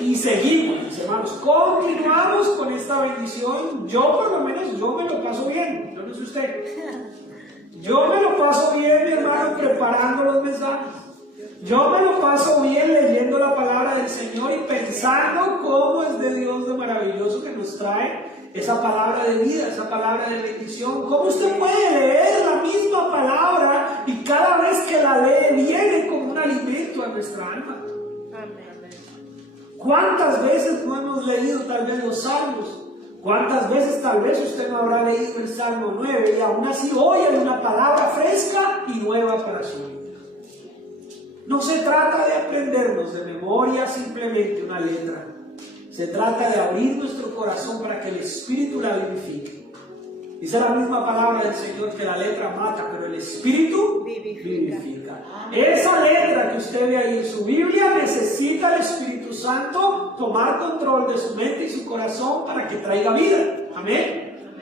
y seguimos, mis hermanos, continuamos con esta bendición. Yo por lo menos, yo me lo paso bien, yo no sé usted. Yo me lo paso bien, mi hermano, preparando los mensajes. Yo me lo paso bien leyendo la palabra del Señor y pensando cómo es de Dios de maravilloso que nos trae esa palabra de vida, esa palabra de bendición. ¿Cómo usted puede leer la misma palabra y cada vez que la lee viene como un alimento a nuestra alma? ¿Cuántas veces no hemos leído tal vez los salmos? ¿Cuántas veces tal vez usted no habrá leído el Salmo 9 y aún así hoy hay una palabra fresca y nueva para su vida? No se trata de aprendernos de memoria simplemente una letra. Se trata de abrir nuestro corazón para que el Espíritu la vivifique. Dice la misma palabra del Señor que la letra mata, pero el Espíritu vivifica. Esa letra que usted ve ahí en su Biblia necesita el Espíritu Santo tomar control de su mente y su corazón para que traiga vida. Amén.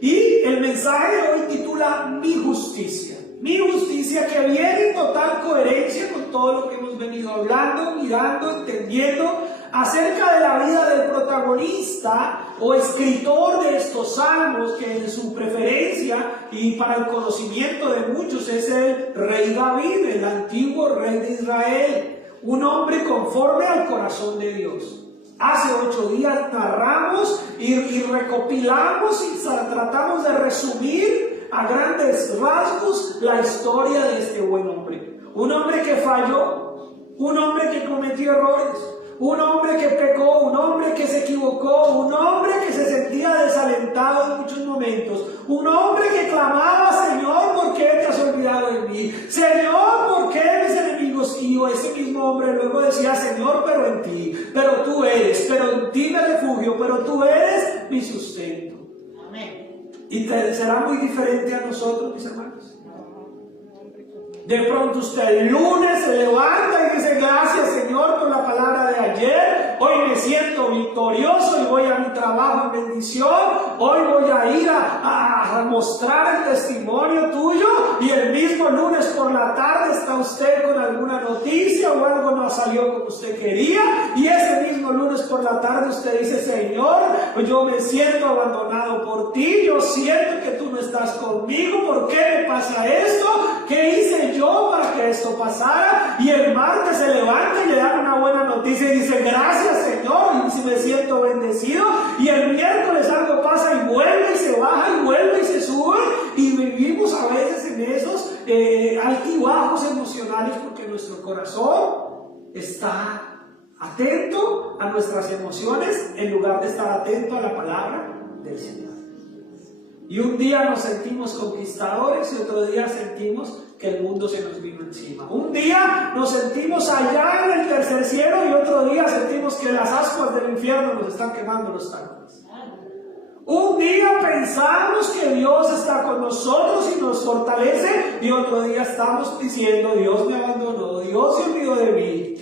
Y el mensaje de hoy titula Mi justicia. Mi justicia, que viene en total coherencia con todo lo que hemos venido hablando, mirando, entendiendo acerca de la vida del protagonista o escritor de estos salmos, que en su preferencia y para el conocimiento de muchos es el rey David, el antiguo rey de Israel, un hombre conforme al corazón de Dios. Hace 8 días narramos y recopilamos y tratamos de resumir a grandes rasgos la historia de este buen hombre. Un hombre que falló, un hombre que cometió errores, un hombre que pecó, un hombre que se equivocó, un hombre que se sentía desalentado en muchos momentos, un hombre que clamaba: Señor, ¿por qué te has olvidado de mí? Señor, ¿por qué mis enemigos? Y ese mismo hombre luego decía: Señor, pero en ti, pero tú eres, pero en ti me refugio, pero tú eres mi sustento. Amén. ¿Y será muy diferente a nosotros, mis hermanos? De pronto usted el lunes se levanta y dice: gracias, Señor, por la palabra de ayer. Hoy me siento victorioso y voy a mi trabajo en bendición. Hoy voy a ir a mostrar el testimonio tuyo. Y el mismo lunes por la tarde está usted con alguna noticia o algo no salió como usted quería. Y ese mismo lunes por la tarde usted dice: Señor, yo me siento abandonado por ti. Yo siento que tú no estás conmigo. ¿Por qué me pasa esto? ¿Qué hice yo para que esto pasara? Y el martes se levanta y le dan una buena noticia y dice: gracias, Señor, y me siento bendecido. Y el miércoles algo pasa y vuelve y se baja y vuelve y se sube, y vivimos a veces en esos altibajos emocionales porque nuestro corazón está atento a nuestras emociones en lugar de estar atento a la palabra del Señor. Y un día nos sentimos conquistadores y otro día sentimos que el mundo se nos vino encima. Un día nos sentimos allá en el tercer cielo y otro día sentimos que las ascuas del infierno nos están quemando los talones. Un día pensamos que Dios está con nosotros y nos fortalece, y otro día estamos diciendo: Dios me abandonó, Dios se olvidó de mí.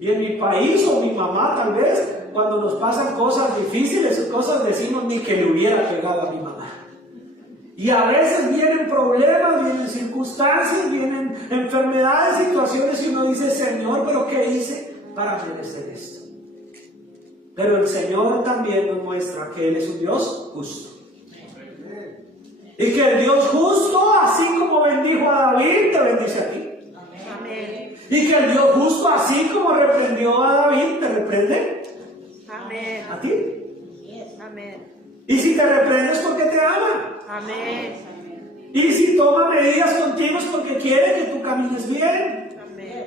Y en mi país, o mi mamá tal vez, cuando nos pasan cosas difíciles o cosas, decimos: ni que le hubiera pegado a mi mamá. Y a veces vienen problemas, vienen circunstancias, vienen enfermedades, situaciones, y uno dice: Señor, ¿pero qué hice para merecer esto? Pero el Señor también nos muestra que Él es un Dios justo. Y que el Dios justo, así como bendijo a David, te bendice a ti. Amén. Y que el Dios justo, así como reprendió a David, te reprende. Amén. ¿A ti? Amén. Y si te reprende es porque te ama. Amén. Y si toma medidas contigo es porque quiere que tú camines bien. Amén.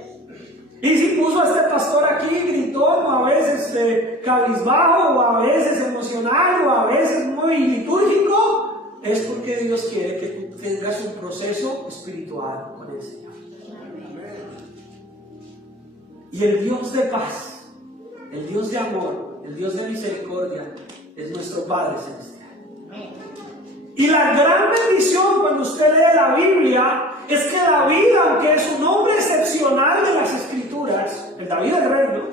Y si puso a este pastor aquí gritón, o a veces cabizbajo, o a veces emocional, o a veces muy litúrgico, es porque Dios quiere que tú tengas un proceso espiritual con el Señor. Y el Dios de paz, el Dios de amor, el Dios de misericordia, es nuestro Padre Celestial. Y la gran bendición cuando usted lee la Biblia es que David, aunque es un hombre excepcional de las Escrituras, el David del reino,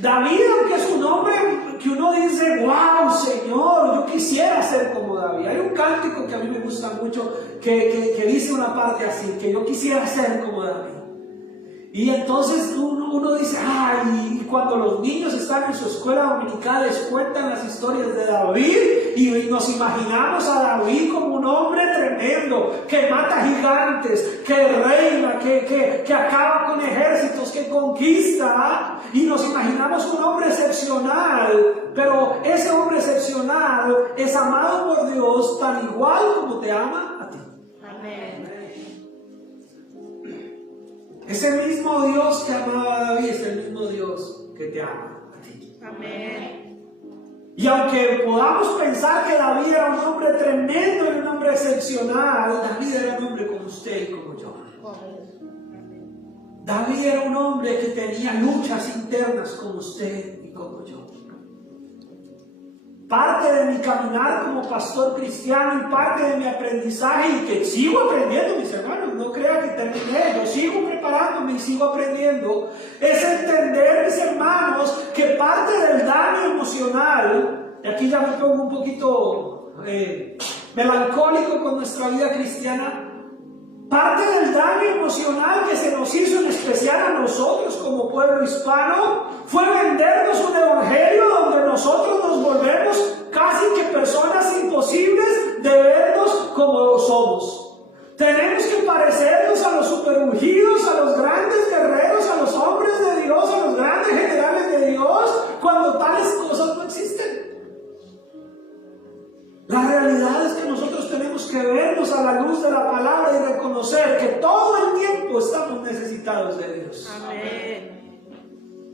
David, aunque es un hombre que uno dice: wow, Señor, yo quisiera ser como David. Hay un cántico que a mí me gusta mucho que dice una parte así: que yo quisiera ser como David. Y entonces uno dice, ay, y cuando los niños están en su escuela dominical les cuentan las historias de David y nos imaginamos a David como un hombre tremendo, que mata gigantes, que reina, que acaba con ejércitos, que conquista, y nos imaginamos un hombre excepcional, pero ese hombre excepcional es amado por Dios tan igual como te ama a ti. Amén. Ese mismo Dios que amaba a David es el mismo Dios que te ama a ti. Amén. Y aunque podamos pensar que David era un hombre tremendo y un hombre excepcional, David era un hombre como usted y como yo. David era un hombre que tenía luchas internas como usted y como yo. Parte de mi caminar como pastor cristiano y parte de mi aprendizaje, y que sigo aprendiendo, mis hermanos, no crean que terminé, yo sigo preparándome y sigo aprendiendo, es entender, mis hermanos, que parte del daño emocional, y aquí ya me pongo un poquito melancólico con nuestra vida cristiana, parte del daño emocional que se nos hizo en especial a nosotros como pueblo hispano fue vendernos un evangelio donde nosotros nos volvemos casi que personas imposibles de vernos como somos. Tenemos que parecernos a los superungidos, a los grandes guerreros, a los hombres de Dios, a los grandes generales de Dios, cuando tales cosas no existen. La realidad es que nosotros tenemos que vernos a la luz de la palabra y reconocer que todo el tiempo estamos necesitados de Dios. Amén.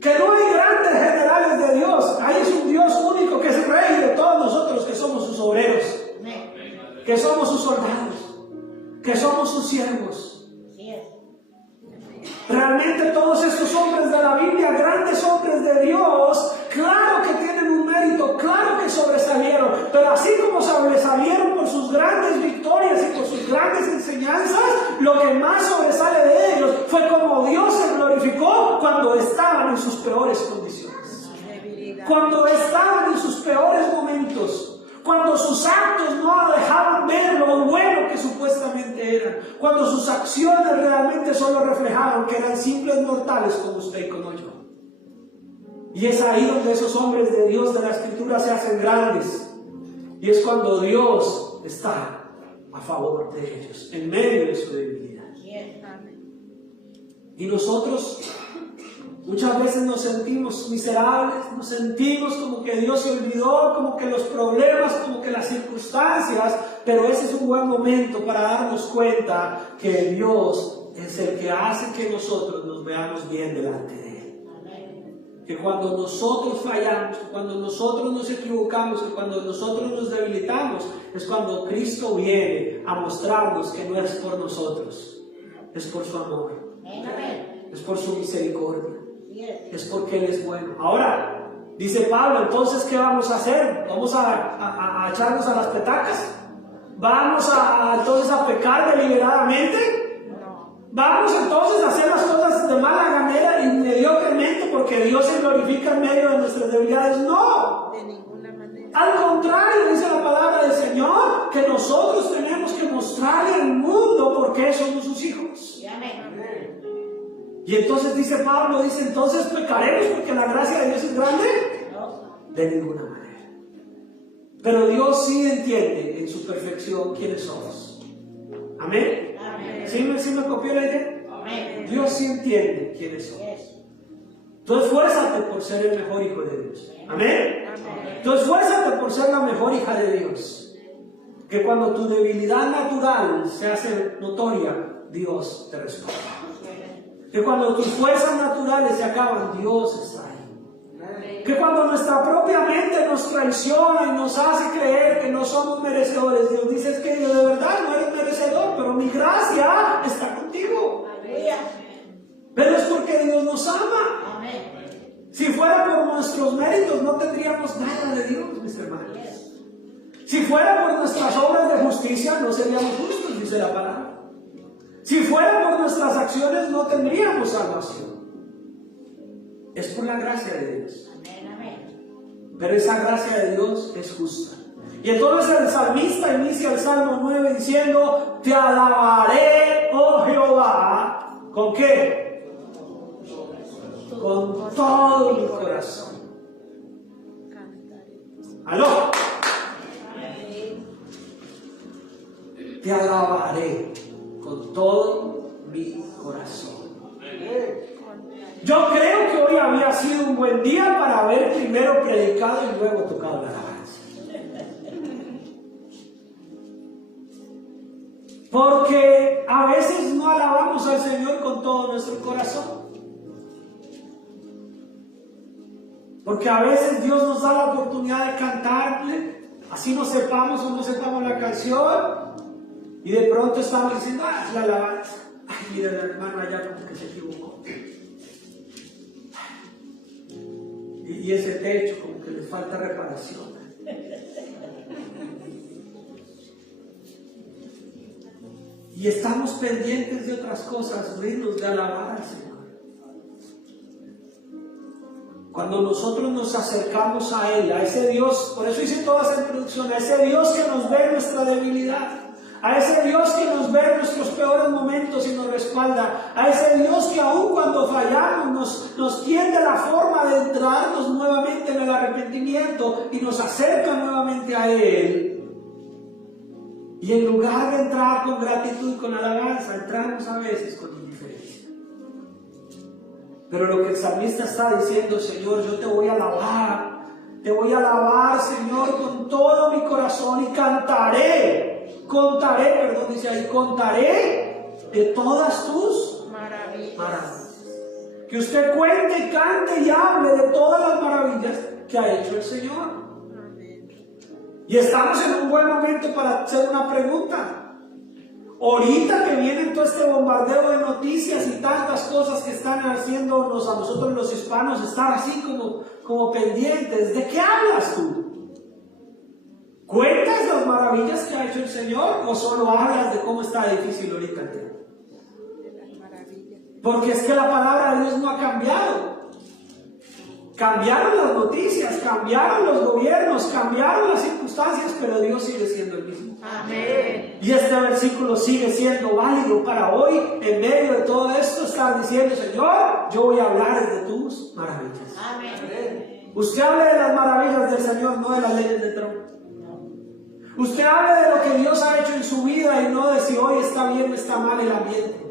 Que no hay grandes generales de Dios. Ahí es un Dios único que es rey de todos nosotros, que somos sus obreros, que somos sus soldados, que somos sus siervos. Realmente todos estos hombres de la Biblia, grandes hombres de Dios, claro que tienen un mérito, claro que sobresalieron, pero así como sobresalieron por sus grandes victorias y por sus grandes enseñanzas, lo que más sobresale de ellos fue como Dios se glorificó cuando estaban en sus peores condiciones, cuando estaban en sus peores momentos, cuando sus actos no dejaban ver lo bueno que supuestamente eran, cuando sus acciones realmente solo reflejaban que eran simples mortales como usted y como yo. Y es ahí donde esos hombres de Dios de la Escritura se hacen grandes, y es cuando Dios está a favor de ellos, en medio de su debilidad. Y nosotros muchas veces nos sentimos miserables, nos sentimos como que Dios se olvidó, como que los problemas, como que las circunstancias, pero ese es un buen momento para darnos cuenta que Dios es el que hace que nosotros nos veamos bien delante de Él. Que cuando nosotros fallamos, que cuando nosotros nos equivocamos, que cuando nosotros nos debilitamos, es cuando Cristo viene a mostrarnos que no es por nosotros, es por su amor, es por su misericordia. Es porque Él es bueno. Ahora, dice Pablo, entonces, ¿qué vamos a hacer? ¿Vamos a echarnos a las petacas? ¿Vamos entonces a pecar deliberadamente? ¿Vamos entonces a hacer las cosas de mala manera y mediocremente porque Dios se glorifica en medio de nuestras debilidades? No. De ninguna manera. Al contrario, dice la palabra del Señor, que nosotros tenemos que mostrarle al mundo por qué somos sus hijos. Amén. Y entonces dice Pablo, entonces pecaremos porque la gracia de Dios es grande. De ninguna manera. Pero Dios sí entiende en su perfección quiénes somos. Amén. ¿Sí me copió la idea? Amén. Dios sí entiende quiénes somos. Tú esfuérzate por ser el mejor hijo de Dios. Amén. Tú esfuérzate por ser la mejor hija de Dios. Que cuando tu debilidad natural se hace notoria, Dios te responde. Que cuando tus fuerzas naturales se acaban, Dios está ahí. Que cuando nuestra propia mente nos traiciona y nos hace creer que no somos merecedores, Dios dice, es que yo de verdad no eres merecedor, pero mi gracia está contigo. Pero es porque Dios nos ama. Si fuera por nuestros méritos, no tendríamos nada de Dios, mis hermanos. Si fuera por nuestras obras de justicia, no seríamos justos, dice la palabra. Si fuera por nuestras acciones, no tendríamos salvación. Es por la gracia de Dios. Pero esa gracia de Dios es justa. Y entonces el salmista inicia el Salmo 9 diciendo, te alabaré, oh Jehová. ¿Con qué? con todo mi corazón. ¡Aló! Te alabaré con todo mi corazón. Yo creo que hoy había sido un buen día para haber primero predicado y luego tocado la alabanza. Porque a veces no alabamos al Señor con todo nuestro corazón. Porque a veces Dios nos da la oportunidad de cantarle, así no sepamos o no sepamos la canción, y de pronto estamos diciendo, es la alabanza. Ay, mira la hermana allá como que se equivocó. Y ese techo como que le falta reparación. Y estamos pendientes de otras cosas, menos de alabar al Señor. Cuando nosotros nos acercamos a Él, a ese Dios, por eso hice toda esa introducción, a ese Dios que nos ve nuestra debilidad, a ese Dios que nos ve en nuestros peores momentos y nos respalda, a ese Dios que aun cuando fallamos nos tiende la forma de entrarnos nuevamente en el arrepentimiento y nos acerca nuevamente a Él. Y en lugar de entrar con gratitud y con alabanza, entramos a veces con indiferencia. Pero lo que el salmista está diciendo, Señor, yo te voy a alabar, Señor, con todo mi corazón y contaré, dice ahí, contaré de todas tus maravillas. Que usted cuente, cante y hable de todas las maravillas que ha hecho el Señor. Y estamos en un buen momento para hacer una pregunta. Ahorita que viene todo este bombardeo de noticias y tantas cosas que están haciéndonos a nosotros los hispanos estar así como pendientes, ¿de qué hablas tú? ¿Cuentas las maravillas que ha hecho el Señor o solo hablas de cómo está difícil ahorita el tema? Porque es que la palabra de Dios no ha cambiado. Cambiaron las noticias, cambiaron los gobiernos, cambiaron las circunstancias, pero Dios sigue siendo el mismo. Amén. Y este versículo sigue siendo válido para hoy, en medio de todo esto, estar diciendo, Señor, yo voy a hablar de tus maravillas. Amén. Usted hable de las maravillas del Señor, no de las leyes de Trump. Usted hable de lo que Dios ha hecho en su vida y no de si hoy está bien o está mal el ambiente.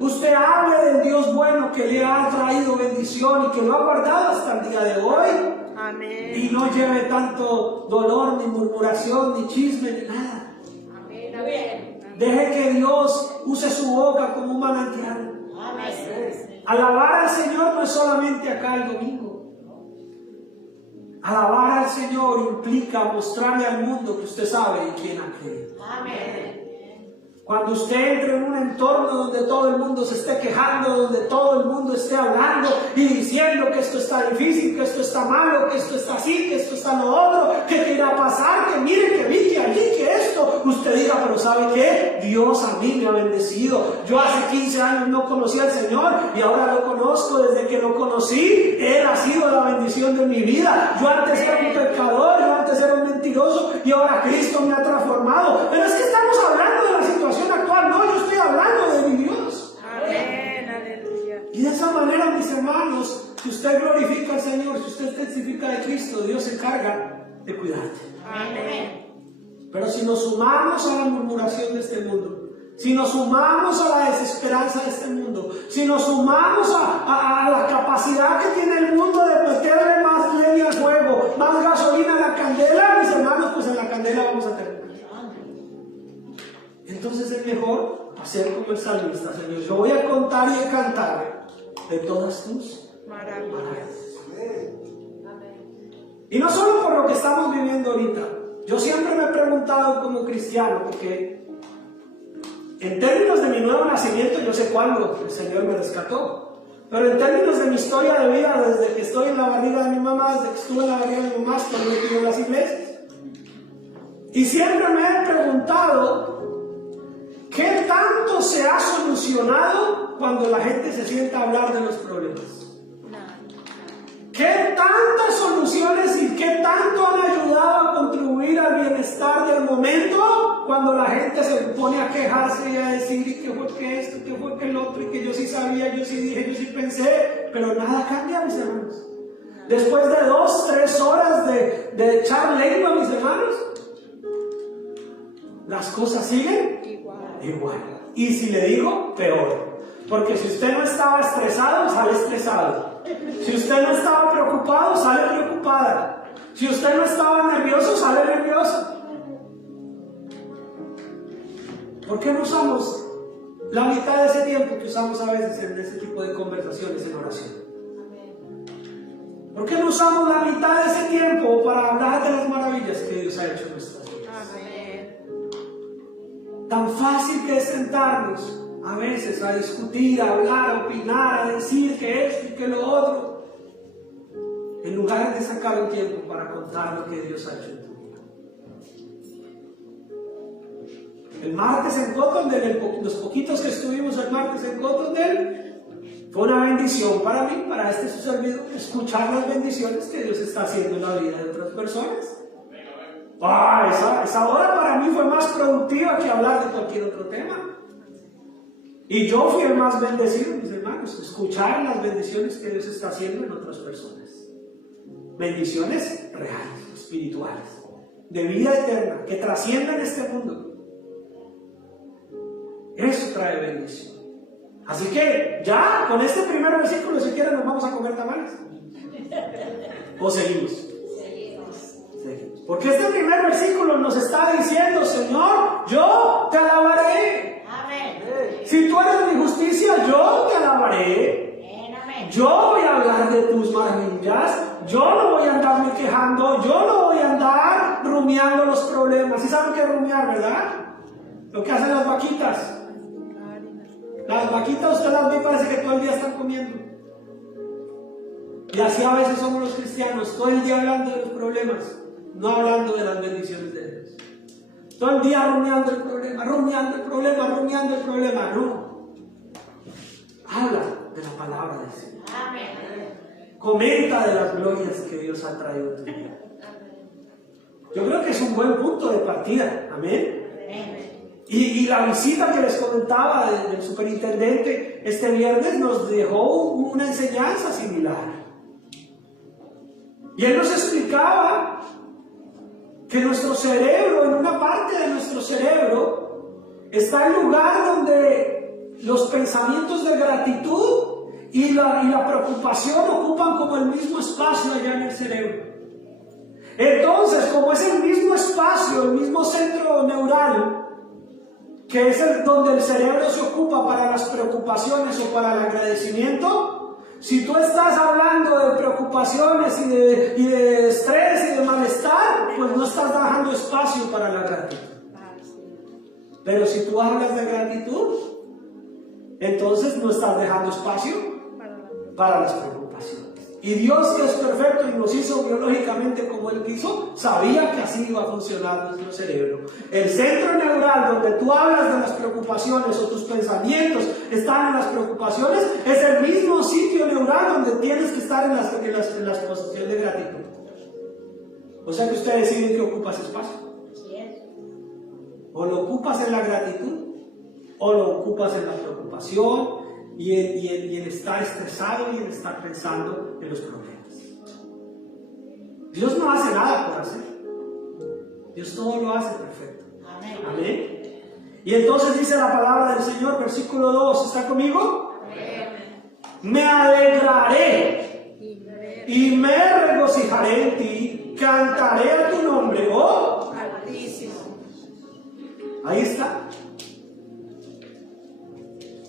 Usted hable del Dios bueno que le ha traído bendición y que lo ha guardado hasta el día de hoy. Amén. Y no lleve tanto dolor, ni murmuración, ni chisme, ni nada. Amén. Amén. Deje que Dios use su boca como un manantial. Amén. Alabar al Señor no es solamente acá el domingo. Alabar al Señor implica mostrarle al mundo que usted sabe en quién ha creído. Amén. Cuando usted entre en un entorno donde todo el mundo se esté quejando, donde todo el mundo esté hablando y diciendo que esto está difícil, que esto está malo, que esto está así, que esto está lo otro, que irá a pasar, que mire, que vi, que allí, que esto, usted diga, pero ¿sabe qué? Dios a mí me ha bendecido. Yo hace 15 años no conocía al Señor y ahora lo conozco. Desde que lo conocí, Él ha sido la bendición de mi vida. Yo antes era un pecador, yo antes era un mentiroso y ahora Cristo me ha transformado. Pero es que estamos hablando de la situación actual, no, yo estoy hablando de mi Dios. Amén, aleluya. Y de esa manera, mis hermanos, si usted glorifica al Señor, si usted testifica de Cristo, Dios se encarga de cuidarte. Amén. Pero si nos sumamos a la murmuración de este mundo, si nos sumamos a la desesperanza de este mundo, si nos sumamos a la capacidad que tiene el mundo de meterle más leña al fuego, más gasolina a la candela, mis hermanos, pues en la candela vamos a terminar. Entonces es mejor hacer como el salmista, Señor. Yo voy a contar y a cantar de todas tus maravillas. Y no solo por lo que estamos viviendo ahorita. Yo siempre me he preguntado como cristiano, porque en términos de mi nuevo nacimiento, yo sé cuándo el Señor me rescató. Pero en términos de mi historia de vida, desde que estoy en la barriga de mi mamá, desde que estuve en la barriga de mi mamá, estoy metido en las iglesias. Y siempre me he preguntado, ¿qué tanto se ha solucionado cuando la gente se sienta a hablar de los problemas? ¿Qué tantas soluciones y qué tanto han ayudado a contribuir al bienestar del momento cuando la gente se pone a quejarse y a decir y que fue que esto, que fue que el otro, y que yo sí sabía, yo sí dije, yo sí pensé? pero nada cambia, mis hermanos. Después de 2, 3 horas de echar lengua, mis hermanos, las cosas siguen igual. Y si le digo, peor. Porque si usted no estaba estresado, sale estresado. Si usted no estaba preocupado, sale preocupada. Si usted no estaba nervioso, sale nervioso. ¿Por qué no usamos la mitad de ese tiempo que usamos a veces en ese tipo de conversaciones en oración? ¿Por qué no usamos la mitad de ese tiempo para hablar de las maravillas que Dios ha hecho en nuestras vidas? Tan fácil que es sentarnos a veces a discutir, a hablar, a opinar, a decir que esto y que lo otro, en lugar de sacar un tiempo para contar lo que Dios ha hecho en tu vida. El martes en Cotondale, los poquitos que estuvimos el martes en Cotondale, fue una bendición para mí, para este su servidor, escuchar las bendiciones que Dios está haciendo en la vida de otras personas. Esa hora para mí fue más productiva que hablar de cualquier otro tema. Y yo fui el más bendecido, mis hermanos, escuchar las bendiciones que Dios está haciendo en otras personas. Bendiciones reales, espirituales, de vida eterna, que trascienden este mundo. Eso trae bendición. Así que ya, con este primer versículo, si quieren, nos vamos a comer tamales. ¿O seguimos? Seguimos. Porque este primer versículo nos está diciendo, Señor, yo te alabaré. Amén. Si tú eres mi justicia, yo te alabaré. Amén. Yo voy a hablar de tus maravillas. Yo no voy a andarme quejando. Yo no voy a andar rumiando los problemas. ¿Sí saben qué es rumiar, verdad? Lo que hacen las vaquitas. Las vaquitas, usted las ve y parece que todo el día están comiendo. Y así a veces somos los cristianos, todo el día hablando de los problemas, no hablando de las bendiciones de Dios. Todo el día rumiando el problema, rumiando el problema, rumiando el problema. No. Habla de la palabra del Señor. Amén. Comenta de las glorias que Dios ha traído a tu vida. Yo creo que es un buen punto de partida. Amén. Y la visita que les comentaba del superintendente este viernes nos dejó una enseñanza similar. Y él nos explicaba que nuestro cerebro, en una parte de nuestro cerebro, está el lugar donde los pensamientos de gratitud y la preocupación ocupan como el mismo espacio allá en el cerebro. Entonces, como es el mismo espacio, el mismo centro neural, que es donde el cerebro se ocupa para las preocupaciones o para el agradecimiento, si tú estás hablando de preocupaciones y de estrés y de malestar, pues no estás dejando espacio para la gratitud. Pero si tú hablas de gratitud, entonces no estás dejando espacio para las preocupaciones. Y Dios, que es perfecto y nos hizo biológicamente como Él quiso, sabía que así iba a funcionar nuestro cerebro. El centro neural donde tú hablas de las preocupaciones o tus pensamientos están en las preocupaciones, es el mismo sitio neural donde tienes que estar en las posiciones de gratitud. O sea que usted decide que ocupas espacio. O lo ocupas en la gratitud, o lo ocupas en la preocupación, y en estar estresado y en estar pensando en los problemas. Dios no hace nada por hacer. Dios todo lo hace perfecto. Amén. Amén. Y entonces dice la palabra del Señor, versículo 2, ¿está conmigo? Amén. Me alegraré y me regocijaré en ti, cantaré a tu nombre, oh Altísimo. Ahí está.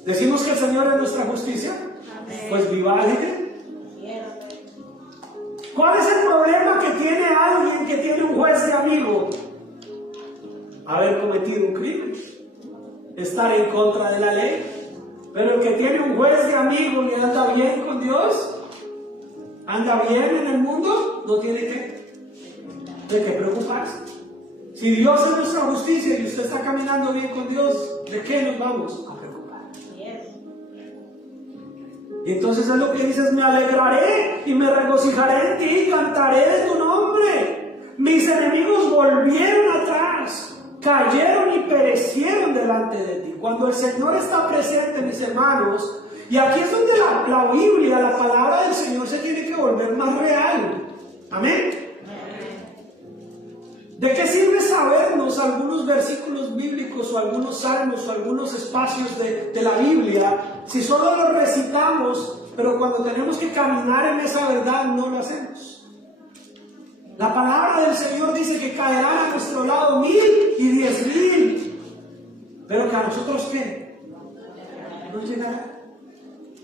Decimos que el Señor es nuestra justicia. Amén. Pues viva alegre. ¿Cuál es el problema que tiene alguien que tiene un juez de amigo? Haber cometido un crimen, estar en contra de la ley. Pero el que tiene un juez de amigo y anda bien con Dios, anda bien en el mundo, no tiene de qué preocuparse. Si Dios es nuestra justicia y usted está caminando bien con Dios, ¿de qué nos vamos a preocupar? Y entonces es lo que dices, me alegraré y me regocijaré en ti, cantaré de tu nombre. Mis enemigos volvieron atrás, cayeron y perecieron delante de ti. Cuando el Señor está presente, mis hermanos, Y aquí es donde la Biblia, la palabra del Señor se tiene que volver más real. Amén. ¿De qué sirve sabernos algunos versículos bíblicos o algunos salmos o algunos espacios de la Biblia si solo los recitamos, pero cuando tenemos que caminar en esa verdad no lo hacemos? La palabra del Señor dice que caerán a nuestro lado 1000 y 10,000, pero que a nosotros ¿qué? No llegará.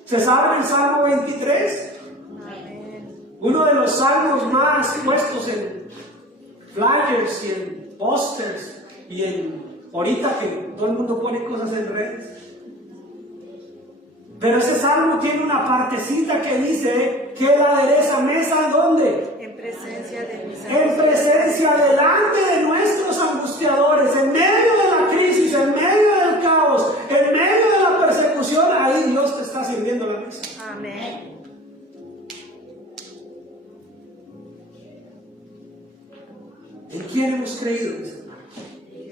¿Se sabe el Salmo 23? Uno de los salmos más puestos en flyers y en pósters y en ahorita que todo el mundo pone cosas en redes. Pero ese salmo tiene una partecita que dice que él adereza mesa ¿dónde? En presencia de mis En presencia, delante de nuestros angustiadores, en medio de la crisis, en medio del caos, en medio de la persecución, ahí Dios te está sirviendo la mesa. Amén. ¿En quién hemos creído?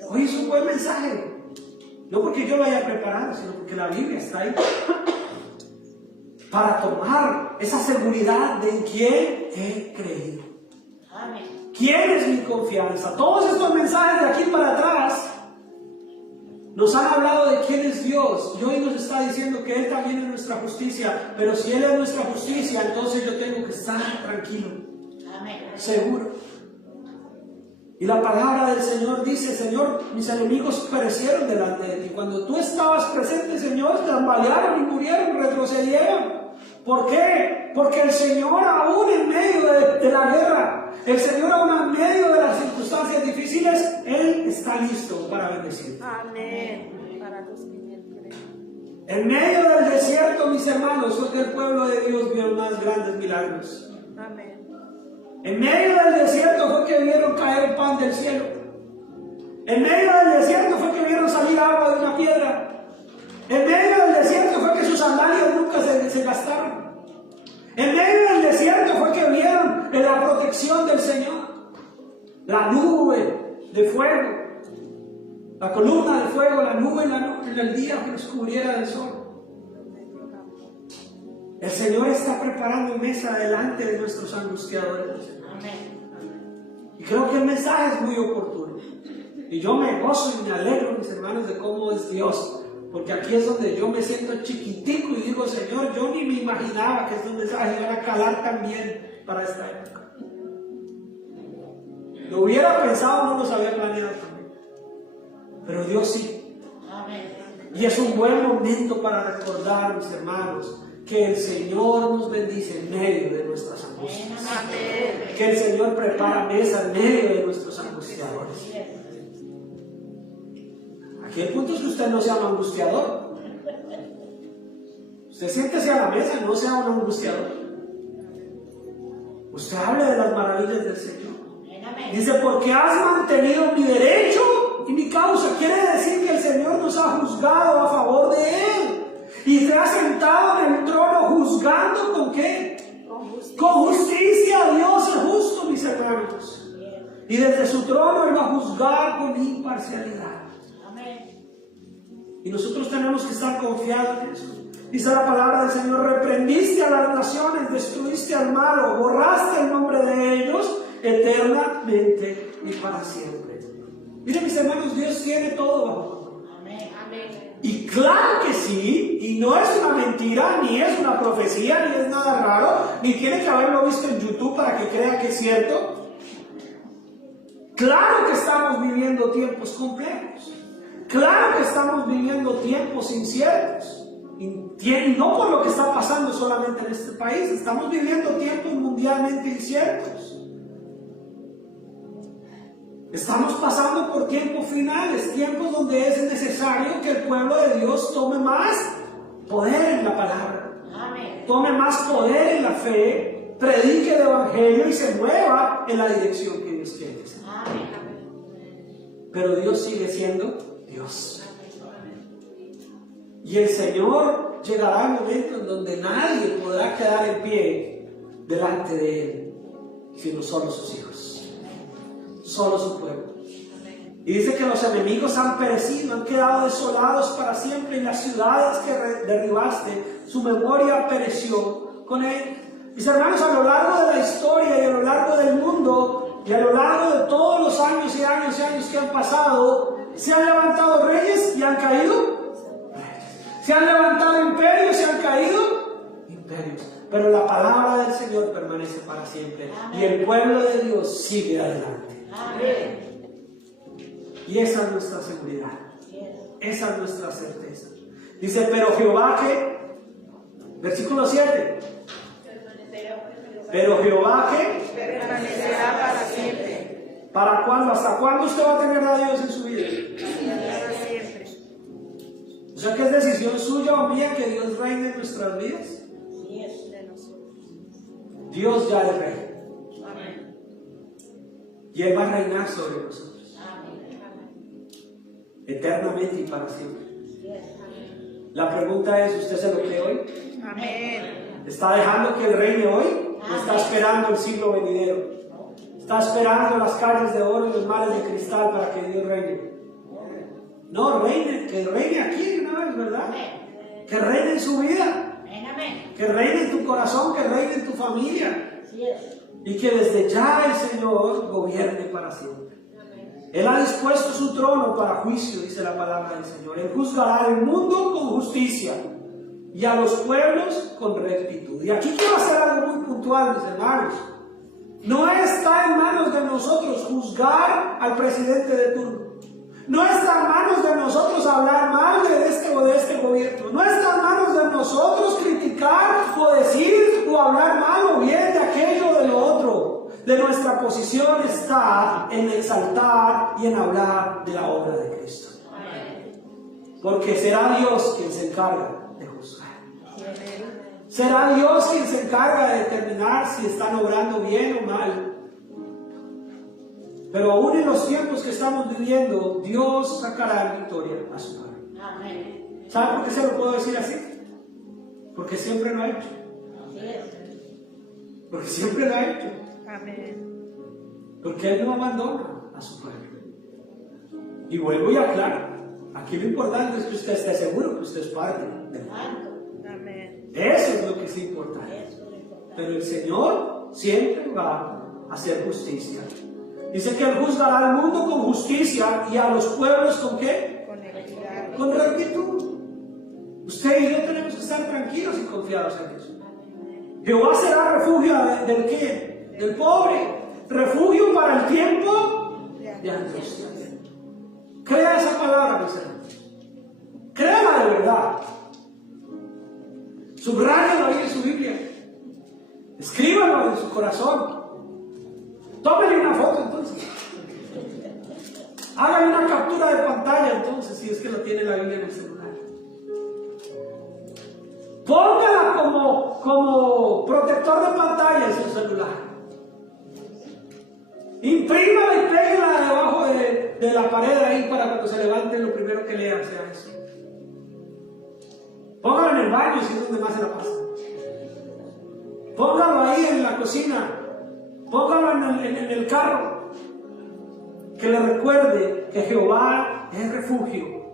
Hoy es un buen mensaje. No porque yo lo haya preparado, sino porque la Biblia está ahí. Para tomar esa seguridad de en quién he creído. Amén. ¿Quién es mi confianza? Todos estos mensajes de aquí para atrás nos han hablado de quién es Dios. Y hoy nos está diciendo que Él también es nuestra justicia. Pero si Él es nuestra justicia, entonces yo tengo que estar tranquilo. Amén. Seguro. Y la palabra del Señor dice: Señor, mis enemigos perecieron delante de ti. Cuando tú estabas presente, Señor, tambalearon y murieron, retrocedieron. ¿Por qué? Porque el Señor aún en medio de la guerra, el Señor aún en medio de las circunstancias difíciles, Él está listo para bendecir. Amén. Para los que me creen. En medio del desierto, mis hermanos, fue que el pueblo de Dios vio más grandes milagros. Amén. En medio del desierto fue que vieron caer pan del cielo. En medio del desierto fue que vieron salir agua de una piedra. En medio del desierto fue que sus sandalias nunca se gastaron. En medio del desierto fue que vieron la protección del Señor. La nube de fuego, la columna de fuego, la nube en el día que nos cubriera del sol. El Señor está preparando mesa delante de nuestros angustiadores. Amén. Y creo que el mensaje es muy oportuno. Y yo me gozo y me alegro, mis hermanos, de cómo es Dios. Porque aquí es donde yo me siento chiquitico y digo: Señor, yo ni me imaginaba que estos mensajes iban a calar tan bien para esta época. Lo hubiera pensado, no los había planeado también. Pero Dios sí. Amén. Y es un buen momento para recordar, mis hermanos, que el Señor nos bendice en medio de nuestras angustias. Amén. Que el Señor prepara mesa en medio de nuestros angustiadores. Aquí el punto es que usted no sea un angustiador. Usted siéntese a la mesa, no sea un angustiador. Usted hable de las maravillas del Señor. Dice: porque has mantenido mi derecho y mi causa. Quiere decir que el Señor nos ha juzgado a favor de Él. Y se ha sentado en el trono juzgando ¿con qué? Con justicia. Dios es justo, mis hermanos. Y desde su trono Él va a juzgar con imparcialidad. Amén. Y nosotros tenemos que estar confiados en eso. Dice la palabra del Señor: reprendiste a las naciones, destruiste al malo, borraste el nombre de ellos eternamente y para siempre. Miren, mis hermanos, Dios tiene todo bajo control. Amén. Amén. Y claro que sí, y no es una mentira, ni es una profecía, ni es nada raro, ni tiene que haberlo visto en YouTube para que crea que es cierto. Claro que estamos viviendo tiempos complejos. Claro que estamos viviendo tiempos inciertos. Y no por lo que está pasando solamente en este país, estamos viviendo tiempos mundialmente inciertos. Estamos pasando por tiempos finales, tiempos donde es necesario que el pueblo de Dios tome más poder en la palabra. Amén. Tome más poder en la fe, predique el evangelio y se mueva en la dirección que Dios quiere que sea. Amén. Pero Dios sigue siendo Dios. Y el Señor llegará al momento en donde nadie podrá quedar en pie delante de Él, sino solo sus hijos, solo su pueblo. Y dice que los enemigos han perecido, han quedado desolados para siempre, y las ciudades que derribaste, su memoria pereció con él. Mis hermanos, a lo largo de la historia y a lo largo del mundo y a lo largo de todos los años y años y años que han pasado, se han levantado reyes y han caído. Se han levantado imperios y han caído imperios. Pero la palabra del Señor permanece para siempre. Amén. Y el pueblo de Dios sigue adelante. Amén. Y esa es nuestra seguridad. Esa es nuestra certeza. Dice, pero Jehová que, versículo 7. Pero Jehová que permanecerá para siempre. ¿Para cuándo? ¿Hasta cuándo usted va a tener a Dios en su vida? Para siempre. O sea que es decisión suya o mía que Dios reine en nuestras vidas. Dios ya es rey. Amén. Y Él va a reinar sobre nosotros. Amén. Eternamente y para siempre. La pregunta es, ¿usted se lo cree hoy? Amén. ¿Está dejando que Él reine hoy? ¿O está esperando el siglo venidero? ¿Está esperando las calles de oro y los mares de cristal para que Dios reine? No, reine, que reine aquí una vez, ¿verdad? Que reine en su vida. Que reine en tu corazón, que reine en tu familia. Y que desde ya el Señor gobierne para siempre. Él ha dispuesto su trono para juicio, dice la palabra del Señor. Él juzgará al mundo con justicia y a los pueblos con rectitud. Y aquí quiero hacer algo muy puntual, mis hermanos. No está en manos de nosotros juzgar al presidente de turno. No está en manos de nosotros hablar mal de este o de este gobierno. No está en manos de nosotros criticar o decir o hablar mal o bien de aquello o de lo otro. De nuestra posición está en exaltar y en hablar de la obra de Cristo. Porque será Dios quien se encarga de juzgar. Será Dios quien se encarga de determinar si están obrando bien o mal. Pero aún en los tiempos que estamos viviendo, Dios sacará en victoria a su pueblo. ¿Sabe por qué se lo puedo decir así? Porque siempre lo ha hecho. Porque siempre lo ha hecho. Porque Él no abandona a su pueblo. Y vuelvo y aclaro, aquí lo importante es que usted esté seguro que usted es parte del pueblo. Eso es lo que es importante. Pero el Señor siempre va a hacer justicia. Dice que Él juzgará al mundo con justicia y a los pueblos ¿con qué? Con rectitud. Usted y yo tenemos que estar tranquilos y confiados en eso. Jehová será refugio ¿del qué? Del pobre. Refugio para el tiempo de angustia. Crea esa palabra, mis hermanos. Créala de verdad. Subráyalo ahí en su Biblia. Escríbalo en su corazón. Tómele una foto entonces. Hágale una captura de pantalla entonces, si es que lo tiene la Biblia en el celular. Póngala como protector de pantalla en su celular. Imprímala y pégala debajo de la pared ahí para cuando se levante lo primero que lea sea eso. Póngalo en el baño si es donde más se la pasa. Póngalo ahí en la cocina. Póngalo en el carro. Que le recuerde que Jehová es refugio.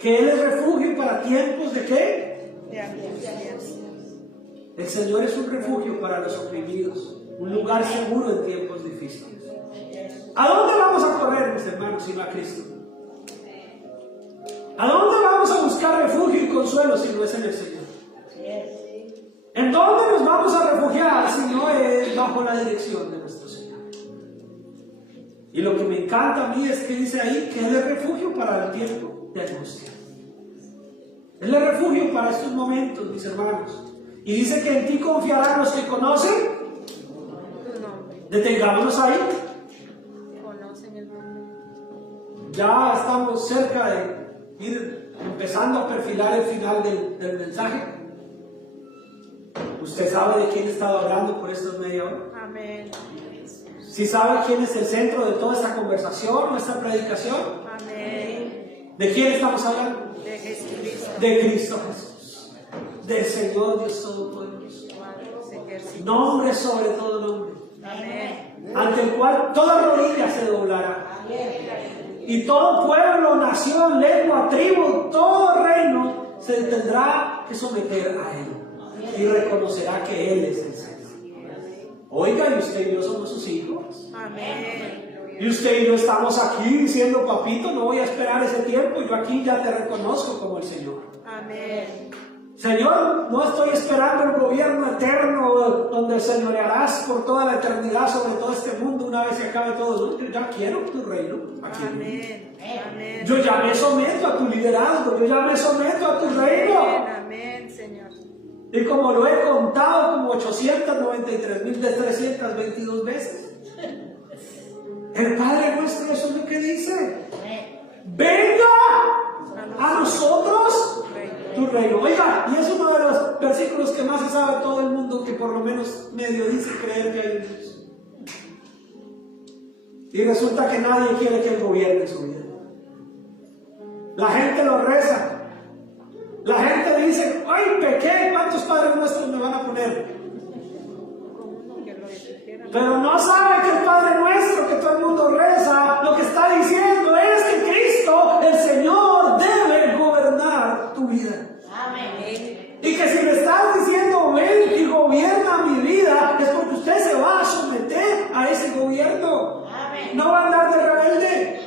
Que Él es refugio para tiempos de ¿qué? De angustia. El Señor es un refugio para los oprimidos. Un lugar seguro en tiempos difíciles. ¿A dónde vamos a correr, mis hermanos, si no a Cristo? ¿A dónde vamos a buscar refugio y consuelo si no es en el Señor? ¿En dónde nos vamos a refugiar si no es bajo la dirección de nuestro Señor? Y lo que me encanta a mí es que dice ahí que Él es refugio para el tiempo de angustia. Él es refugio para estos momentos, mis hermanos. Y dice que en ti confiarán los que conocen. Detengámonos ahí. Conocen el nombre. Ya estamos cerca de ir empezando a perfilar el final del mensaje. ¿Usted sabe de quién he estado hablando por estos media hora? Amén. ¿Sí sabe quién es el centro de toda esta conversación o esta predicación? Amén. ¿De quién estamos hablando? De Jesucristo. De Cristo Jesús. Del Señor Dios Todopoderoso. Nombre sobre todo nombre. ante el cual toda rodilla se doblará. Y todo pueblo, nación, lengua, tribu, todo reino se tendrá que someter a Él y reconocerá que Él es el Señor. Oiga, y usted y yo somos sus hijos. Y usted y yo estamos aquí diciendo, papito, no voy a esperar ese tiempo, yo aquí ya te reconozco como el Señor. Señor, no estoy esperando el gobierno eterno donde señorearás por toda la eternidad sobre todo este mundo una vez se acabe todo. No, yo ya quiero tu reino. Yo ya me someto a tu liderazgo, yo ya me someto a tu reino. Señor. Y como lo he contado como 893.322 veces, el Padre nuestro, eso es lo que dice. Venga a nosotros tu reino. Oiga, y es uno de los versículos que más se sabe todo el mundo, que por lo menos medio dice creer que hay un Dios. Y resulta que nadie quiere que Él gobierne su vida. La gente lo reza. La gente dice, ay, pequé, ¿cuántos padres nuestros me van a poner? Pero no sabe que el Padre nuestro, que todo el mundo reza, lo que está diciendo es que Cristo, el Señor, debe gobernar tu vida. Y que si me estás diciendo, ven y gobierna mi vida, es porque usted se va a someter a ese gobierno. No va a andar de rebelde.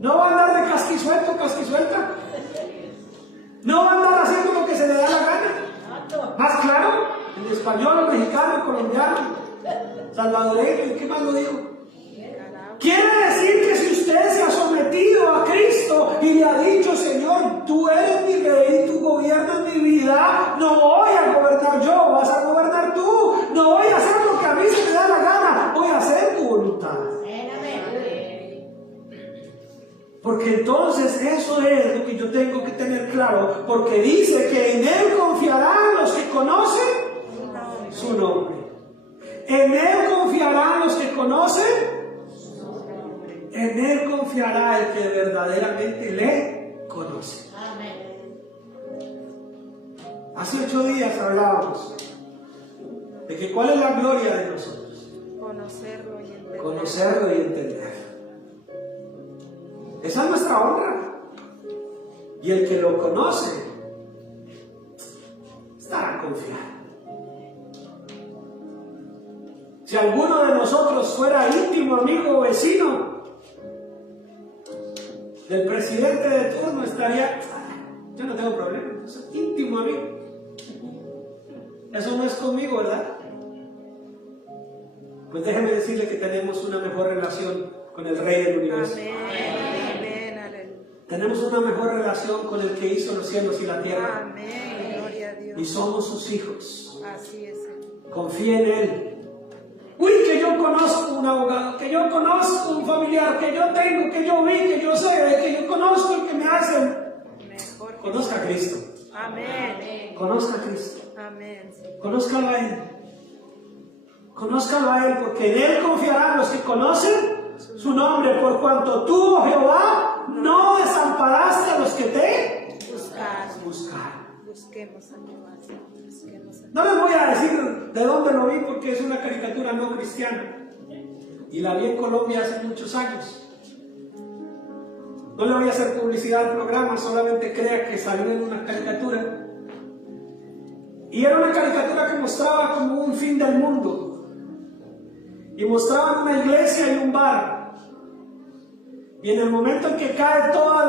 No va a andar de casquisuelto, casquisuelta. No va a andar haciendo lo que se le da la gana. ¿Más claro? En español, mexicano, colombiano, salvadoreño, ¿qué más lo digo? Quiere decir que si usted se ha sometido a Cristo y le ha dicho, Señor, tú eres mi rey, tú gobiernas mi vida, no voy a gobernar yo, vas a gobernar tú, no voy a hacer lo que a mí se me da la gana, voy a hacer tu voluntad. Porque entonces eso es lo que yo tengo que tener claro, porque dice que en Él confiarán los que conocen su nombre. En Él confiarán los que conocen. En Él confiará el que verdaderamente le conoce. Hace 8 días hablábamos de que cuál es la gloria de nosotros. Conocerlo y entender. Esa es nuestra honra. Y el que lo conoce estará confiado. Si alguno de nosotros fuera íntimo amigo o vecino del presidente de turno, estaría, yo no tengo problema, soy íntimo amigo. Eso no es conmigo, ¿verdad? Pues déjeme decirle que tenemos una mejor relación con el Rey del Universo. Tenemos una mejor relación con el que hizo los cielos y la tierra. Gloria a Dios. Y somos sus hijos. Así es. Confía en Él. Uy, que yo conozco un abogado, que yo conozco un familiar, que yo tengo, que yo vi, que yo sé, que yo conozco el que me hacen. Mejor. Conozca a Cristo. Amén. Conozca a Cristo. Amén. Conózcalo a Él. Conózcalo a Él, porque en Él confiarán los que conocen su nombre, por cuanto tú, oh Jehová, no desamparaste a los que te buscaron. Busquemos a Jehová. No les voy a decir de dónde lo vi, porque es una caricatura no cristiana y la vi en Colombia hace muchos años. No le voy a hacer publicidad al programa, solamente crea que salió en una caricatura, y era una caricatura que mostraba como un fin del mundo, y mostraban una iglesia y un bar, y en el momento en que cae toda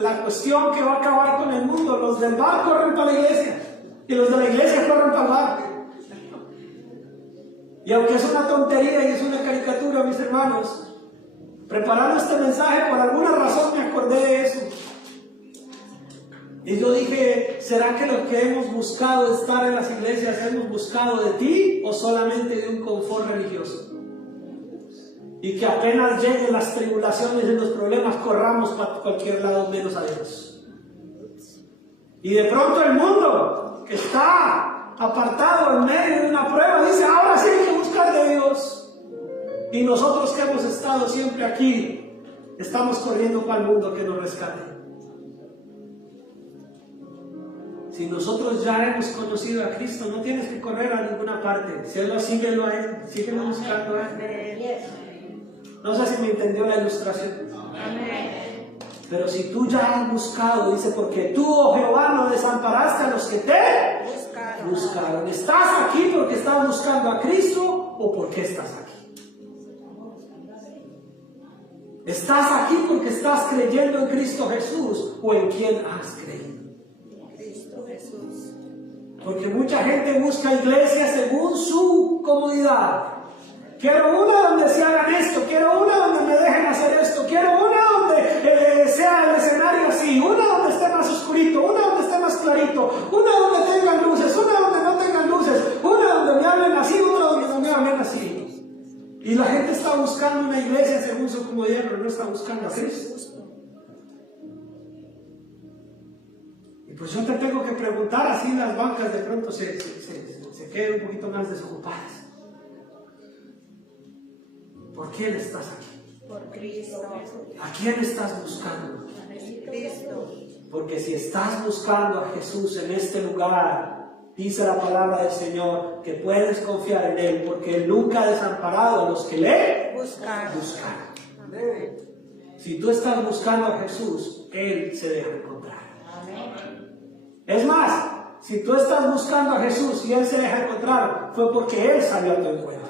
la cuestión que va a acabar con el mundo, los del bar corren para la iglesia y los de la iglesia corren para el bar. Y aunque es una tontería y es una caricatura, mis hermanos, preparando este mensaje por alguna razón me acordé de eso. Y yo dije, ¿será que lo que hemos buscado de estar en las iglesias hemos buscado de ti o solamente de un confort religioso? Y que apenas lleguen las tribulaciones y los problemas corramos para cualquier lado menos a Dios. Y de pronto el mundo que está apartado en medio de una prueba dice, ahora sí hay que buscar de Dios. Y nosotros que hemos estado siempre aquí, estamos corriendo para el mundo que nos rescate. Si nosotros ya hemos conocido a Cristo, no tienes que correr a ninguna parte. Síguelo a Él, síguelo buscando a Él. No sé si me entendió la ilustración. Amén. Pero si tú ya has buscado, dice, porque tú, oh Jehová, no desamparaste a los que te buscaron. ¿Estás aquí porque estás buscando a Cristo o porque estás aquí? ¿Estás aquí porque estás creyendo en Cristo Jesús o en quién has creído? Cristo Jesús. Porque mucha gente busca iglesias según su comodidad. Quiero una donde se hagan esto, quiero una donde me dejen hacer esto, quiero una donde sea el escenario así, una donde esté más oscurito, una donde esté más clarito, una donde tengan luces, una donde no tengan luces, una donde me hablen así, una donde no me hablen así. Y la gente está buscando una iglesia según su comodidad, pero no está buscando a Cristo. Y pues yo te tengo que preguntar, así las bancas de pronto se queden un poquito más desocupadas. ¿Por quién estás aquí? Por Cristo. ¿A quién estás buscando? A Cristo. Porque si estás buscando a Jesús en este lugar, dice la palabra del Señor que puedes confiar en Él, porque Él nunca ha desamparado a los que le buscan. Si tú estás buscando a Jesús, Él se deja encontrar. Es más, si tú estás buscando a Jesús y Él se deja encontrar, fue porque Él salió a tu encuentro.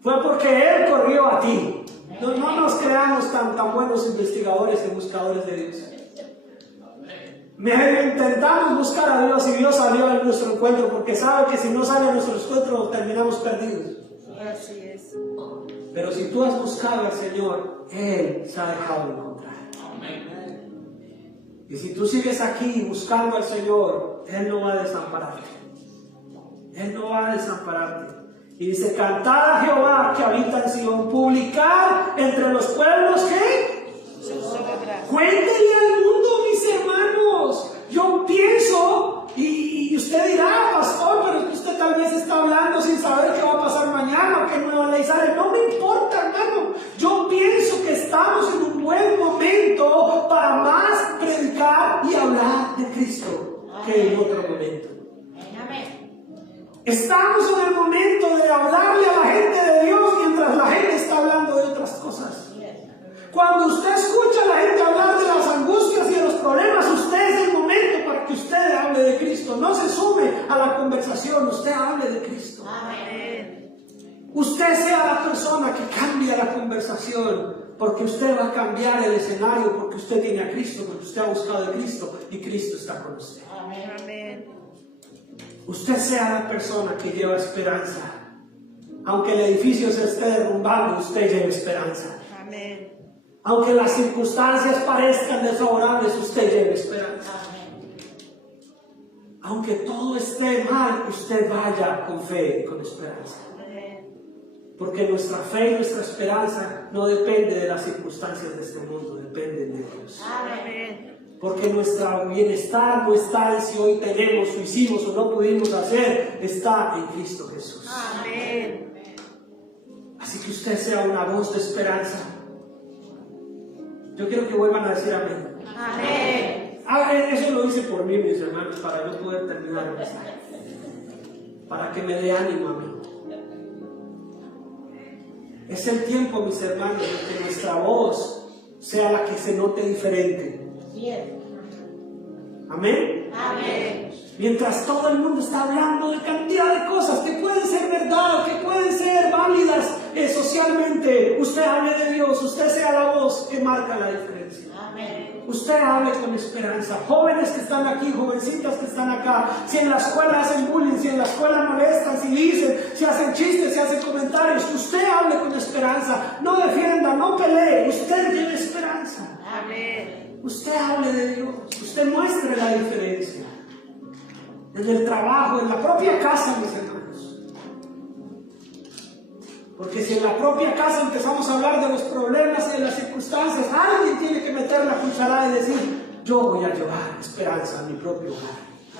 Fue porque Él corrió a ti. No nos creamos tan buenos investigadores y buscadores de Dios. Intentamos buscar a Dios y Dios salió a nuestro encuentro porque sabe que si no sale a nuestro encuentro terminamos perdidos. Así es. Pero si tú has buscado al Señor, Él se ha dejado encontrar. Y si tú sigues aquí buscando al Señor, Él no va a desampararte. Él no va a desampararte. Y dice, cantad a Jehová que habita en Sion, publicar entre los pueblos que cuéntenle al mundo, mis hermanos. Yo pienso, y usted dirá, pastor, pero usted tal vez está hablando sin saber qué va a pasar mañana o qué nueva ley sale. No me importa, hermano. Yo pienso que estamos en un buen momento para más predicar y hablar de Cristo que en otro momento. Estamos en el momento de hablarle a la gente de Dios mientras la gente está hablando de otras cosas. Cuando usted escucha a la gente hablar de las angustias y de los problemas, usted es el momento para que usted hable de Cristo. No se sume a la conversación, usted hable de Cristo. Usted sea la persona que cambia la conversación, porque usted va a cambiar el escenario, porque usted tiene a Cristo, porque usted ha buscado a Cristo y Cristo está con usted. Amén. Usted sea la persona que lleva esperanza. Aunque el edificio se esté derrumbando, usted lleva esperanza. Amén. Aunque las circunstancias parezcan desfavorables, usted lleva esperanza. Aunque todo esté mal, usted vaya con fe y con esperanza. Porque nuestra fe y nuestra esperanza no depende de las circunstancias de este mundo, dependen de Dios. Amén. Porque nuestro bienestar no está en si hoy tenemos o hicimos o no pudimos hacer, está en Cristo Jesús. Amén. Así que usted sea una voz de esperanza. Yo quiero que vuelvan a decir amén. Amén. Eso lo hice por mí, mis hermanos, para no poder terminar el mensaje. Para que me dé ánimo a mí. Es el tiempo, mis hermanos, de que nuestra voz sea la que se note diferente. Amén. Amén. Mientras todo el mundo está hablando de cantidad de cosas que pueden ser verdad, que pueden ser válidas socialmente, usted hable de Dios, usted sea la voz que marca la diferencia. Amén. Usted hable con esperanza. Jóvenes que están aquí, jovencitas que están acá, si en la escuela hacen bullying, si en la escuela molestan, si dicen, si hacen chistes, si hacen comentarios, usted hable con esperanza. No defienda, no pelee, usted lleve esperanza. Amén. Usted hable de Dios, usted muestre la diferencia. En el trabajo, en la propia casa, mis hermanos. Porque si en la propia casa empezamos a hablar de los problemas y de las circunstancias, alguien tiene que meter la cucharada y decir, yo voy a llevar esperanza a mi propio hogar.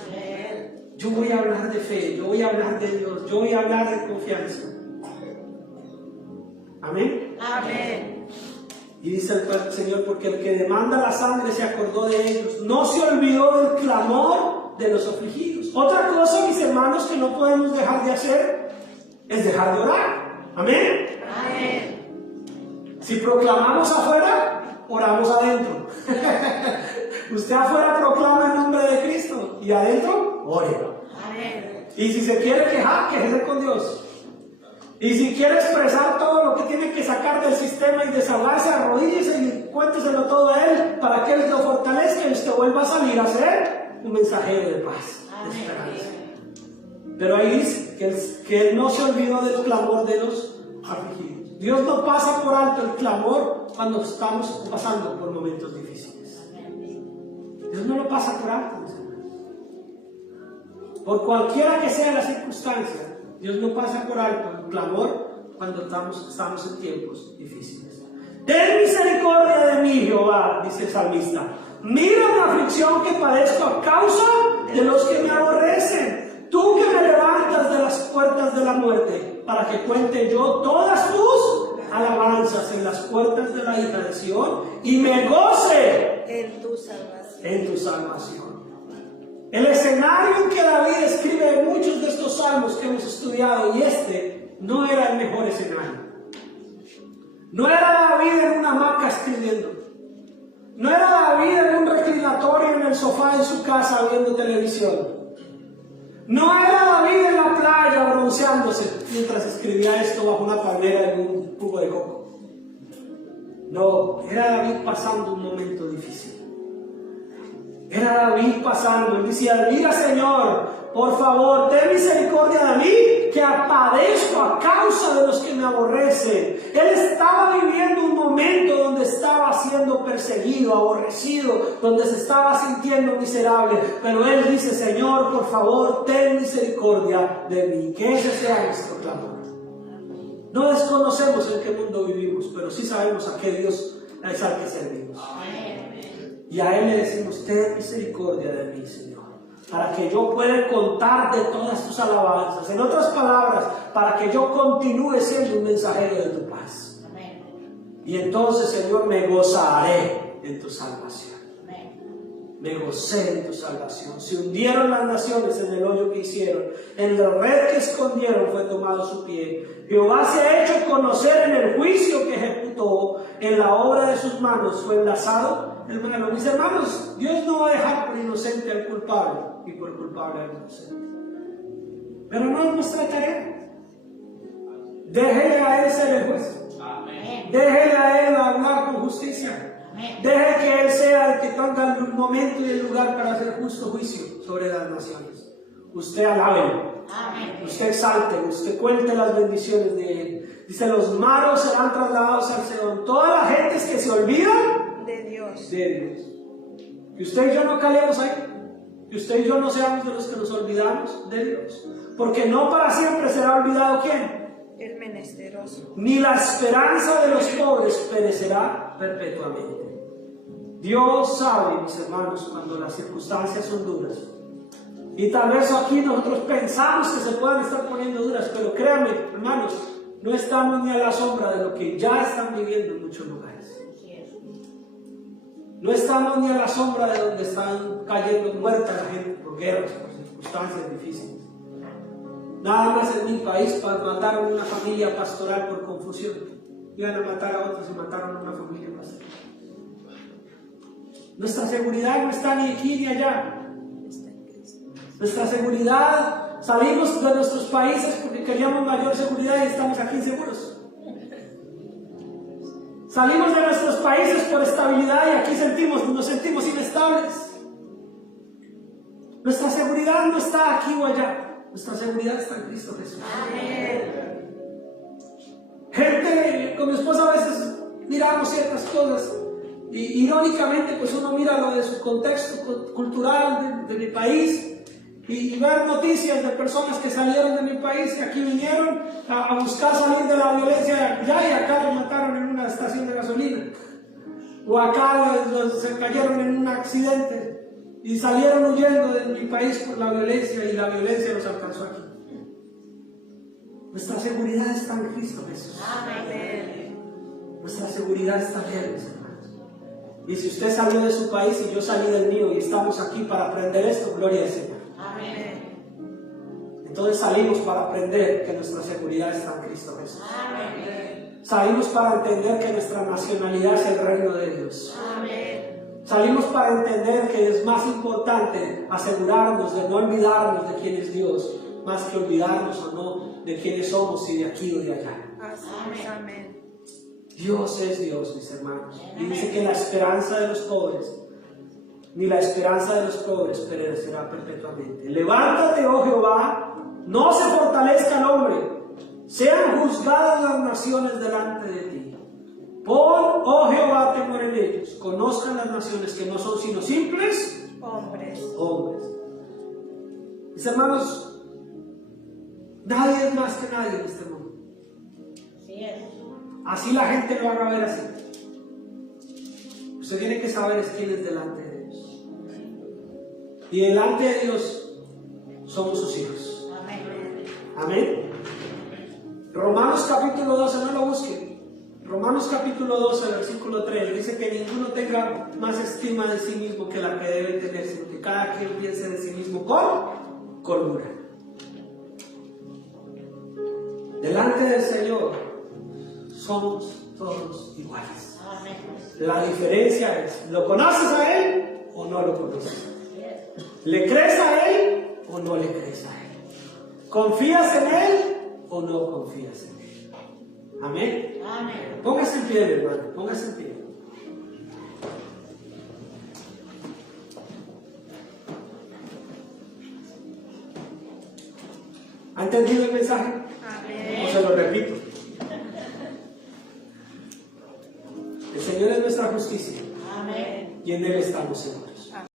Amén. Yo voy a hablar de fe, yo voy a hablar de Dios, yo voy a hablar de confianza. Amén. Amén. Y dice el Señor, porque el que demanda la sangre se acordó de ellos, no se olvidó del clamor de los afligidos. Otra cosa, mis hermanos, que no podemos dejar de hacer es dejar de orar. Amén. Amén. Si proclamamos afuera, oramos adentro. Usted afuera proclama el nombre de Cristo y adentro, ore. Amén. Y si se quiere quejar, quéjese con Dios. Y si quiere expresar todo lo que tiene que sacar del sistema y desahogarse, arrodíllese y cuénteselo todo a Él para que Él lo fortalezca y usted vuelva a salir a ser un mensajero de paz, de esperanza. Pero ahí dice que Él no se olvidó del clamor de los afligidos. Dios no pasa por alto el clamor cuando estamos pasando por momentos difíciles. Dios no lo pasa por alto, mis hermanos. Por cualquiera que sea la circunstancia, Dios no pasa por alto el clamor cuando estamos en tiempos difíciles. Ten misericordia de mí, Jehová, dice el salmista. Mira la aflicción que padezco a causa de los que me aborrecen. Tú que me levantas de las puertas de la muerte, para que cuente yo todas tus alabanzas en las puertas de la hija de Sión y me goce en tu salvación. En tu salvación. El escenario en que David escribe muchos de estos salmos que hemos estudiado, y este no era el mejor escenario. No era David en una hamaca escribiendo. No era David en un reclinatorio en el sofá en su casa viendo televisión. No era David en la playa bronceándose mientras escribía esto bajo una palmera en un cubo de coco. No, era David pasando un momento difícil. Era David pasando, él decía, mira Señor, por favor, ten misericordia de mí, que padezco a causa de los que me aborrecen. Él estaba viviendo un momento donde estaba siendo perseguido, aborrecido, donde se estaba sintiendo miserable, pero él dice, Señor, por favor, ten misericordia de mí, que ese sea nuestro clamor. No desconocemos en qué mundo vivimos, pero sí sabemos a qué Dios es al que servimos. Y a Él le decimos, ten misericordia de mí, Señor, para que yo pueda contar de todas tus alabanzas. En otras palabras, para que yo continúe siendo un mensajero de tu paz. Amén. Y entonces, Señor, me gozaré en tu salvación. Amén. Me gocé en tu salvación. Se hundieron las naciones en el hoyo que hicieron. En la red que escondieron fue tomado su pie. Jehová se ha hecho conocer en el juicio que ejecutó. En la obra de sus manos fue enlazado. Hermano, mis hermanos, Dios no va a dejar por inocente al culpable y por culpable al inocente. Pero no es nuestra tarea. Déjele a Él ser el juez. Amén. Déjele a Él hablar con justicia. Amén. Deje que Él sea el que tenga el momento y el lugar para hacer justo juicio sobre las naciones. Usted alábelo. Amén. Usted exalte, usted cuente las bendiciones de Él. Dice, los malos serán trasladados al Seón. Todas las gentes que se olvidan de Dios. Que usted y yo no calemos ahí. Que usted y yo no seamos de los que nos olvidamos de Dios. Porque no para siempre será olvidado ¿quién? El menesteroso. Ni la esperanza de los pobres perecerá perpetuamente. Dios sabe, mis hermanos, cuando las circunstancias son duras. Y tal vez aquí nosotros pensamos que se puedan estar poniendo duras, pero créanme, hermanos, no estamos ni a la sombra de lo que ya están viviendo en muchos lugares. No estamos ni a la sombra de donde están cayendo muerta la gente por guerras, por circunstancias difíciles. Nada más en mi país mataron a una familia pastoral por confusión. Iban a matar a otros y mataron a una familia pastoral. Nuestra seguridad no está ni aquí ni allá. Nuestra seguridad, salimos de nuestros países porque queríamos mayor seguridad y estamos aquí inseguros. Salimos de nuestros países por estabilidad y aquí nos sentimos inestables. Nuestra seguridad no está aquí o allá. Nuestra seguridad está en Cristo Jesús. Amén. Gente, con mi esposa a veces miramos ciertas cosas y irónicamente pues uno mira lo de su contexto cultural de mi país y ver noticias de personas que salieron de mi país y aquí vinieron a buscar salir de la violencia allá y acá los mataron en una estación de gasolina. O acá se cayeron en un accidente y salieron huyendo de mi país por la violencia y la violencia los alcanzó aquí. Nuestra seguridad está en Cristo Jesús. Amén. Nuestra seguridad está en Él, mis hermanos. Y si usted salió de su país y yo salí del mío y estamos aquí para aprender esto, gloria al Señor. Amén. Entonces salimos para aprender que nuestra seguridad está en Cristo Jesús. Amén. Salimos para entender que nuestra nacionalidad es el reino de Dios. Amén. Salimos para entender que es más importante asegurarnos de no olvidarnos de quién es Dios, más que olvidarnos o no de quiénes somos y de aquí o de allá. Amén. Dios es Dios, mis hermanos. Y dice que la esperanza de los pobres, ni la esperanza de los pobres perecerá perpetuamente. Levántate, oh Jehová, no se fortalezca el hombre, sean juzgadas las naciones delante de ti. Pon, oh Jehová, temor en ellos, conozcan las naciones que no son sino simples Hombres. Mis hermanos, nadie es más que nadie en este mundo. Sí es. Así la gente lo haga ver así. Usted tiene que saber quién es delante de Dios. Y delante de Dios somos sus hijos. Amén. Amén. Romanos capítulo 12, no lo busquen. Romanos capítulo 12, versículo 3, dice que ninguno tenga más estima de sí mismo que la que debe tener, sino que cada quien piense de sí mismo con cordura. Delante del Señor somos todos iguales. Amén. La diferencia es, ¿lo conoces a Él o no lo conoces? ¿Le crees a Él o no le crees a Él? ¿Confías en Él o no confías en Él? Amén. Amén. Póngase en pie, mi hermano, póngase en pie. ¿Ha entendido el mensaje? Amén. O se lo repito. El Señor es nuestra justicia Amén. y en Él estamos seguros.